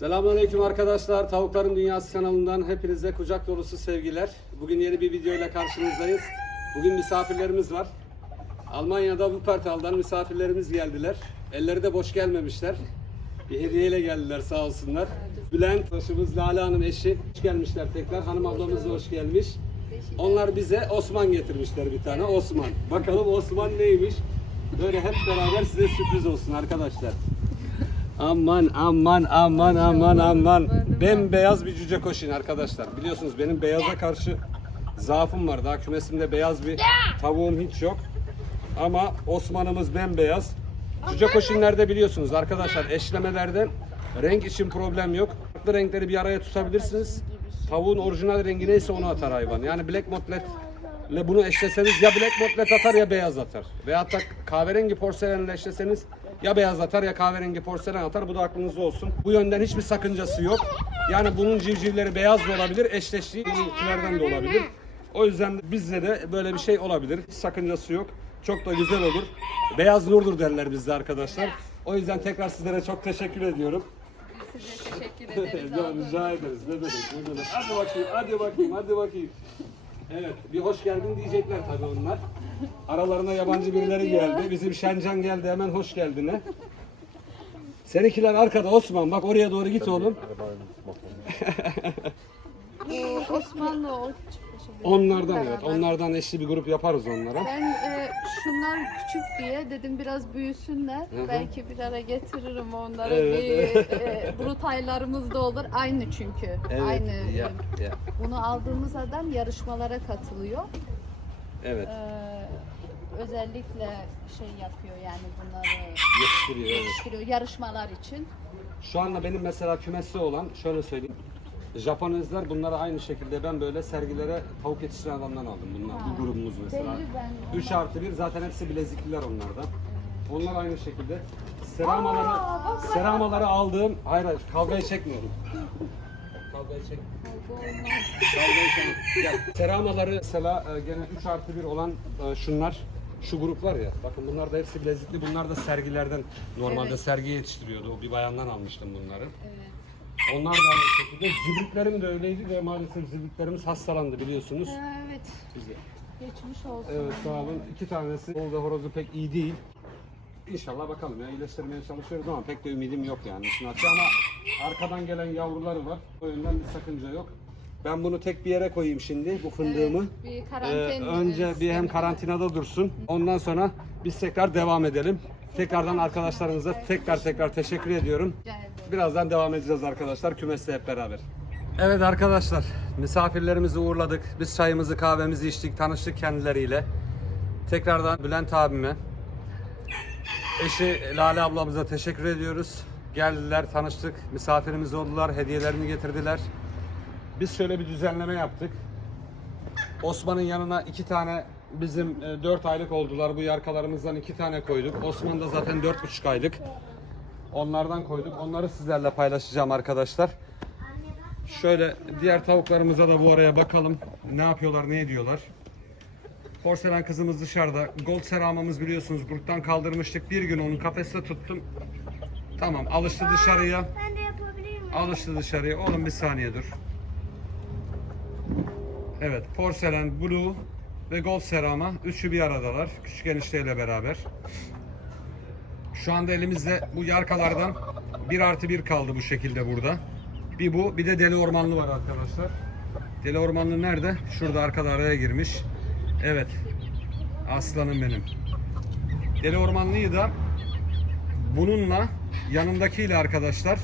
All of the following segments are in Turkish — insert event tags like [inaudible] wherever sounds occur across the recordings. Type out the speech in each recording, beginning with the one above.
Selamünaleyküm arkadaşlar. Tavukların Dünyası kanalından hepinize kucak dolusu sevgiler. Bugün yeni bir video ile karşınızdayız. Bugün misafirlerimiz var. Almanya'da Wuppertal'dan misafirlerimiz geldiler. Elleri de boş gelmemişler. Bir hediyeyle geldiler sağ olsunlar. Bülent, başımız Lale Hanım eşi. Hoş gelmişler tekrar. Hanım ablamız da hoş gelmiş. Onlar bize Osman getirmişler bir tane. Osman. Bakalım Osman neymiş? Böyle hep beraber size sürpriz olsun arkadaşlar. Aman aman aman aman aman. Bembeyaz bir cüce koşun arkadaşlar. Biliyorsunuz benim beyaza karşı zaafım var. Daha kümesimde beyaz bir tavuğum hiç yok. Ama Osman'ımız bembeyaz. Cüce koşinlerde biliyorsunuz arkadaşlar eşlemelerde renk için problem yok. Farklı renkleri bir araya tutabilirsiniz. Tavuğun orijinal rengi neyse onu atar hayvan. Yani black motlet ile bunu eşleseniz ya black motlet atar ya beyaz atar. Veyahut da kahverengi porselenle eşleseniz ya beyaz atar ya kahverengi porselen atar. Bu da aklınızda olsun. Bu yönden hiçbir sakıncası yok. Yani bunun civcivleri beyaz da olabilir, eşleştiği bununkilerden de olabilir. O yüzden bizde de böyle bir şey olabilir. Hiç sakıncası yok. Çok da güzel olur. Beyaz nurdur derler bizde arkadaşlar. O yüzden tekrar sizlere çok teşekkür ediyorum. Size teşekkür ederiz. [laughs] Rica ederiz. Ne demek, ne demek. Hadi bakayım, hadi bakayım, hadi bakayım. Evet, bir hoş geldin diyecekler tabii onlar. Aralarına yabancı birileri geldi. Bizim Şencan geldi hemen hoş geldine. Seninkiler arkada Osman. Bak oraya doğru git oğlum. Bu [laughs] Osmanlı o çıkmış. Onlardan evet. Beraber. Onlardan eşli bir grup yaparız onlara. Ben e, şunlar küçük diye dedim biraz büyüsünler. hı. Belki bir ara getiririm onları. Evet, Bir e, brutaylarımız da olur. Aynı çünkü. Aynı. Ya, ya. Bunu aldığımız adam yarışmalara katılıyor. Evet. Ee, özellikle şey yapıyor yani bunları Yetiştiriyor evet. yetiştiriyor yarışmalar için. Şu anda benim mesela kümeste olan şöyle söyleyeyim. Japonezler bunları aynı şekilde ben böyle sergilere tavuk yetiştiren adamdan aldım bunlar. Ha. Bu grubumuz mesela. Belli ben. 3 artı 1 zaten hepsi bilezikliler onlardan. Onlar aynı şekilde. Seramaları, bak, bak. seramaları aldığım, hayır hayır kavgayı çekmiyorum. Kavgayı çek. Kavgayı çek. Gel. Seramaları mesela e, gene 3 artı 1 olan e, şunlar. Şu grup var ya, bakın bunlar da hepsi bilezikli. Bunlar da sergilerden, normalde Evet. sergiye yetiştiriyordu. O bir bayandan almıştım bunları. Evet. Onlar da aynı şekilde. Zibritlerim de öyleydi ve maalesef zibritlerimiz hastalandı biliyorsunuz. Evet. Bize. Geçmiş olsun. Evet sağ olun. İki tanesi ve horozu pek iyi değil. İnşallah bakalım ya iyileştirmeye çalışıyoruz ama pek de ümidim yok yani açığı ama arkadan gelen yavruları var. O yönden bir sakınca yok. Ben bunu tek bir yere koyayım şimdi bu fındığımı. Evet, bir Ee, önce bir hem karantinada dursun. Ondan sonra biz tekrar devam edelim. Tekrardan arkadaşlarımıza tekrar tekrar teşekkür ediyorum. Birazdan devam edeceğiz arkadaşlar kümeste hep beraber. Evet arkadaşlar misafirlerimizi uğurladık. Biz çayımızı kahvemizi içtik tanıştık kendileriyle. Tekrardan Bülent abime, eşi Lale ablamıza teşekkür ediyoruz. Geldiler tanıştık misafirimiz oldular hediyelerini getirdiler. Biz şöyle bir düzenleme yaptık. Osman'ın yanına iki tane bizim 4 aylık oldular. Bu yarkalarımızdan iki tane koyduk. Osman da zaten dört buçuk aylık. Onlardan koyduk. Onları sizlerle paylaşacağım arkadaşlar. Şöyle diğer tavuklarımıza da bu araya bakalım. Ne yapıyorlar, ne ediyorlar. Porselen kızımız dışarıda. Gold seramamız biliyorsunuz gruptan kaldırmıştık. Bir gün onu kafeste tuttum. Tamam alıştı dışarıya. Ben de yapabilir miyim? Alıştı dışarıya. Oğlum bir saniye dur. Evet, porselen, blue ve gold serama. Üçü bir aradalar. Küçük enişteyle beraber. Şu anda elimizde bu yarkalardan 1 artı 1 kaldı bu şekilde burada. Bir bu, bir de deli ormanlı var arkadaşlar. Deli ormanlı nerede? Şurada arkada araya girmiş. Evet. Aslanım benim. Deli ormanlıyı da bununla yanındakiyle arkadaşlar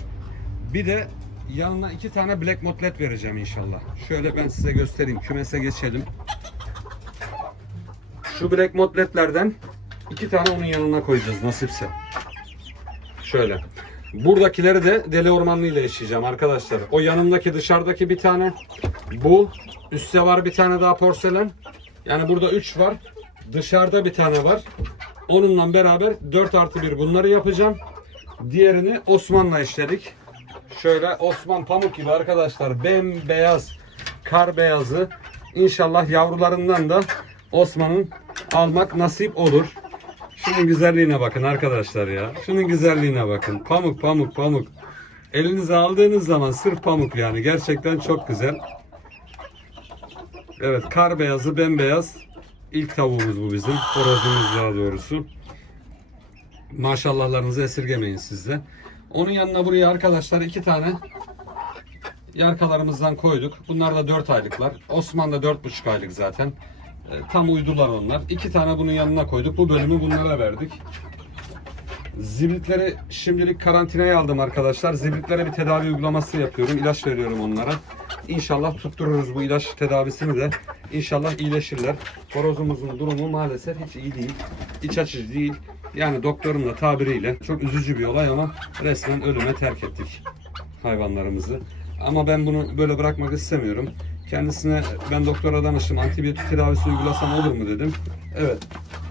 bir de yanına iki tane black motlet vereceğim inşallah. Şöyle ben size göstereyim. Kümese geçelim. Şu black motletlerden iki tane onun yanına koyacağız nasipse. Şöyle. Buradakileri de deli ormanlı ile yaşayacağım arkadaşlar. O yanımdaki dışarıdaki bir tane. Bu. Üstte var bir tane daha porselen. Yani burada 3 var. Dışarıda bir tane var. Onunla beraber 4 artı 1 bunları yapacağım. Diğerini Osman'la işledik. Şöyle Osman pamuk gibi arkadaşlar. Bembeyaz. Kar beyazı. İnşallah yavrularından da Osman'ın almak nasip olur. Şunun güzelliğine bakın arkadaşlar ya. Şunun güzelliğine bakın. Pamuk pamuk pamuk. Elinize aldığınız zaman sırf pamuk yani. Gerçekten çok güzel. Evet kar beyazı bembeyaz. İlk tavuğumuz bu bizim. Horozumuz daha doğrusu. Maşallahlarınızı esirgemeyin siz de. Onun yanına buraya arkadaşlar iki tane yarkalarımızdan koyduk. Bunlar da 4 aylıklar. Osman da 4,5 aylık zaten. E, tam uydular onlar. İki tane bunun yanına koyduk. Bu bölümü bunlara verdik. Zibritleri şimdilik karantinaya aldım arkadaşlar. Zibritlere bir tedavi uygulaması yapıyorum. İlaç veriyorum onlara. İnşallah tuttururuz bu ilaç tedavisini de. İnşallah iyileşirler. Horozumuzun durumu maalesef hiç iyi değil. İç açıcı değil. Yani doktorun da tabiriyle çok üzücü bir olay ama resmen ölüme terk ettik hayvanlarımızı. Ama ben bunu böyle bırakmak istemiyorum. Kendisine ben doktora danıştım. Antibiyotik tedavisi uygulasam olur mu dedim. Evet.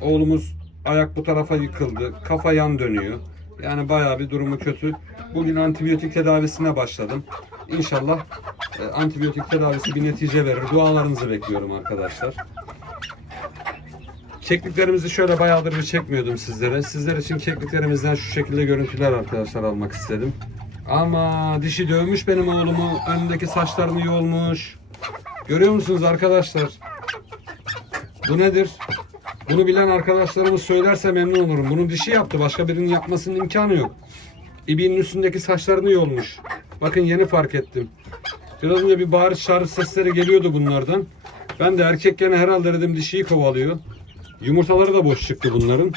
Oğlumuz ayak bu tarafa yıkıldı. Kafa yan dönüyor. Yani bayağı bir durumu kötü. Bugün antibiyotik tedavisine başladım. İnşallah e, antibiyotik tedavisi bir netice verir. Dualarınızı bekliyorum arkadaşlar. Kekliklerimizi şöyle bayağıdır bir çekmiyordum sizlere. Sizler için kekliklerimizden şu şekilde görüntüler arkadaşlar almak istedim. Ama dişi dövmüş benim oğlumu. Önündeki saçlarını yolmuş. Görüyor musunuz arkadaşlar? Bu nedir? Bunu bilen arkadaşlarımız söylerse memnun olurum. Bunu dişi yaptı. Başka birinin yapmasının imkanı yok. İbiğinin üstündeki saçlarını yolmuş. Bakın yeni fark ettim. Biraz önce bir bağırış çağrış sesleri geliyordu bunlardan. Ben de erkek gene herhalde dedim dişiyi kovalıyor. Yumurtaları da boş çıktı bunların.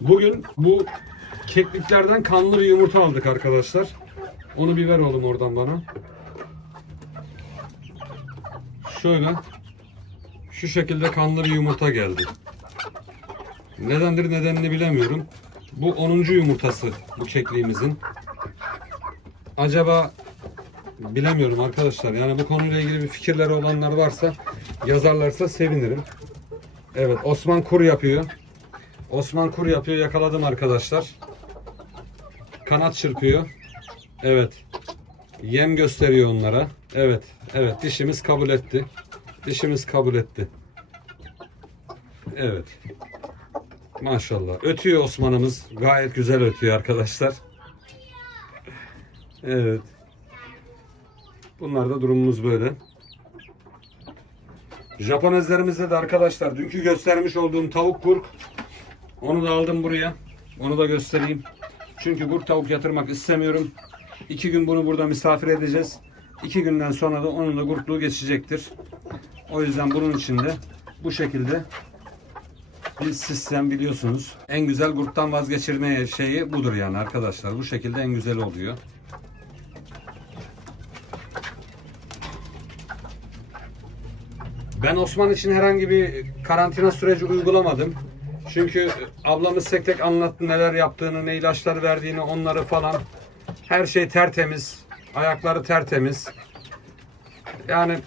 Bugün bu kekliklerden kanlı bir yumurta aldık arkadaşlar. Onu bir ver oğlum oradan bana. Şöyle. Şu şekilde kanlı bir yumurta geldi. Nedendir nedenini bilemiyorum. Bu 10. yumurtası bu kekliğimizin. Acaba bilemiyorum arkadaşlar. Yani bu konuyla ilgili bir fikirleri olanlar varsa yazarlarsa sevinirim. Evet Osman kur yapıyor. Osman kur yapıyor. Yakaladım arkadaşlar. Kanat çırpıyor. Evet. Yem gösteriyor onlara. Evet. Evet. Dişimiz kabul etti. Dişimiz kabul etti. Evet. Maşallah. Ötüyor Osman'ımız. Gayet güzel ötüyor arkadaşlar. Evet. Bunlar da durumumuz böyle. Japonezlerimizde de arkadaşlar dünkü göstermiş olduğum tavuk kurk onu da aldım buraya. Onu da göstereyim. Çünkü kurt tavuk yatırmak istemiyorum. İki gün bunu burada misafir edeceğiz. İki günden sonra da onun da kurtluğu geçecektir. O yüzden bunun için de bu şekilde bir sistem biliyorsunuz. En güzel kurttan vazgeçirme şeyi budur yani arkadaşlar. Bu şekilde en güzel oluyor. Ben Osman için herhangi bir karantina süreci uygulamadım. Çünkü ablamız tek tek anlattı neler yaptığını, ne ilaçlar verdiğini, onları falan. Her şey tertemiz. Ayakları tertemiz. Yani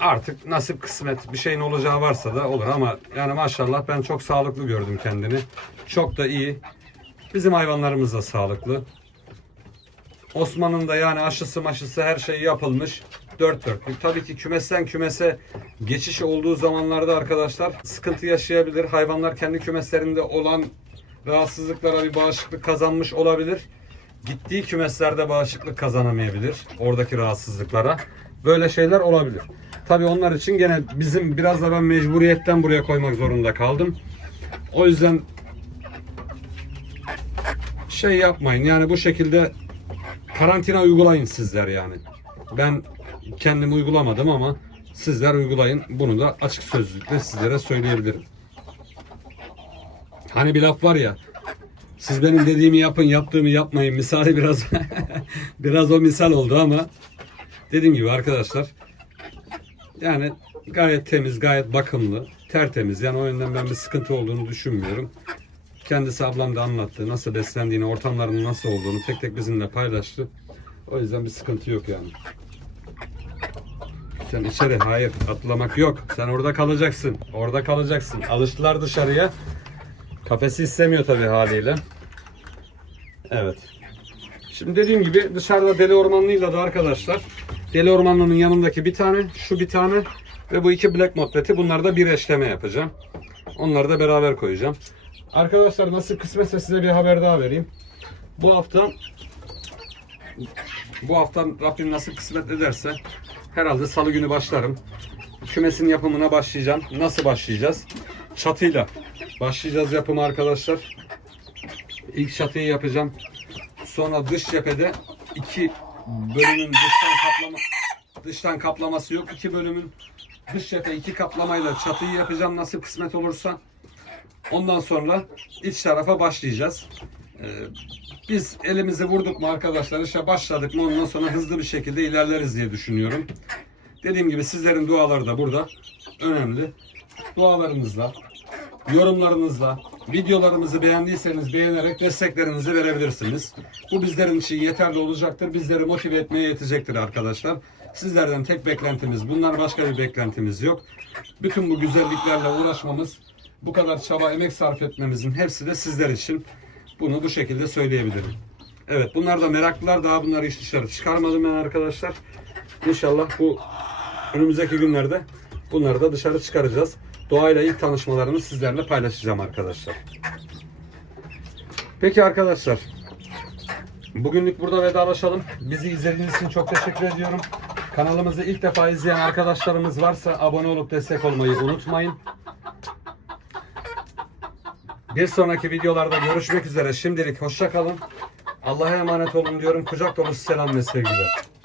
artık nasip kısmet bir şeyin olacağı varsa da olur ama yani maşallah ben çok sağlıklı gördüm kendini. Çok da iyi. Bizim hayvanlarımız da sağlıklı. Osman'ın da yani aşısı maşısı her şey yapılmış. Dört dörtlük. Tabii ki kümesten kümese geçiş olduğu zamanlarda arkadaşlar sıkıntı yaşayabilir. Hayvanlar kendi kümeslerinde olan rahatsızlıklara bir bağışıklık kazanmış olabilir. Gittiği kümeslerde bağışıklık kazanamayabilir. Oradaki rahatsızlıklara. Böyle şeyler olabilir. Tabii onlar için gene bizim biraz da ben mecburiyetten buraya koymak zorunda kaldım. O yüzden şey yapmayın. Yani bu şekilde karantina uygulayın sizler yani. Ben kendim uygulamadım ama sizler uygulayın. Bunu da açık sözlükle sizlere söyleyebilirim. Hani bir laf var ya. Siz benim dediğimi yapın, yaptığımı yapmayın. Misali biraz [laughs] biraz o misal oldu ama dediğim gibi arkadaşlar yani gayet temiz, gayet bakımlı, tertemiz. Yani o yönden ben bir sıkıntı olduğunu düşünmüyorum. Kendisi ablam da anlattı. Nasıl beslendiğini, ortamlarının nasıl olduğunu tek tek bizimle paylaştı. O yüzden bir sıkıntı yok yani. Sen içeri hayır atlamak yok. Sen orada kalacaksın. Orada kalacaksın. Alıştılar dışarıya. Kafesi istemiyor tabii haliyle. Evet. Şimdi dediğim gibi dışarıda deli ormanlıyla da arkadaşlar deli ormanlının yanındaki bir tane, şu bir tane ve bu iki black motleti bunlarda bir eşleme yapacağım. Onları da beraber koyacağım. Arkadaşlar nasıl kısmetse size bir haber daha vereyim. Bu hafta bu hafta Rabbim nasip kısmet ederse herhalde salı günü başlarım. Kümesin yapımına başlayacağım. Nasıl başlayacağız? Çatıyla başlayacağız yapımı arkadaşlar. İlk çatıyı yapacağım. Sonra dış cephede iki bölümün dıştan kaplama dıştan kaplaması yok. İki bölümün dış cephe iki kaplamayla çatıyı yapacağım nasıl kısmet olursa. Ondan sonra iç tarafa başlayacağız. Ee, biz elimizi vurduk mu arkadaşlar işe başladık mı ondan sonra hızlı bir şekilde ilerleriz diye düşünüyorum. Dediğim gibi sizlerin duaları da burada önemli. Dualarınızla, yorumlarınızla, videolarımızı beğendiyseniz beğenerek desteklerinizi verebilirsiniz. Bu bizlerin için yeterli olacaktır. Bizleri motive etmeye yetecektir arkadaşlar. Sizlerden tek beklentimiz bunlar başka bir beklentimiz yok. Bütün bu güzelliklerle uğraşmamız, bu kadar çaba emek sarf etmemizin hepsi de sizler için. Bunu bu şekilde söyleyebilirim. Evet bunlar da meraklılar. Daha bunları hiç dışarı çıkarmadım ben arkadaşlar. İnşallah bu önümüzdeki günlerde bunları da dışarı çıkaracağız. Doğayla ilk tanışmalarımı sizlerle paylaşacağım arkadaşlar. Peki arkadaşlar. Bugünlük burada vedalaşalım. Bizi izlediğiniz için çok teşekkür ediyorum. Kanalımızı ilk defa izleyen arkadaşlarımız varsa abone olup destek olmayı unutmayın. Bir sonraki videolarda görüşmek üzere. Şimdilik hoşça kalın. Allah'a emanet olun diyorum. Kucak dolusu selam ve sevgiler.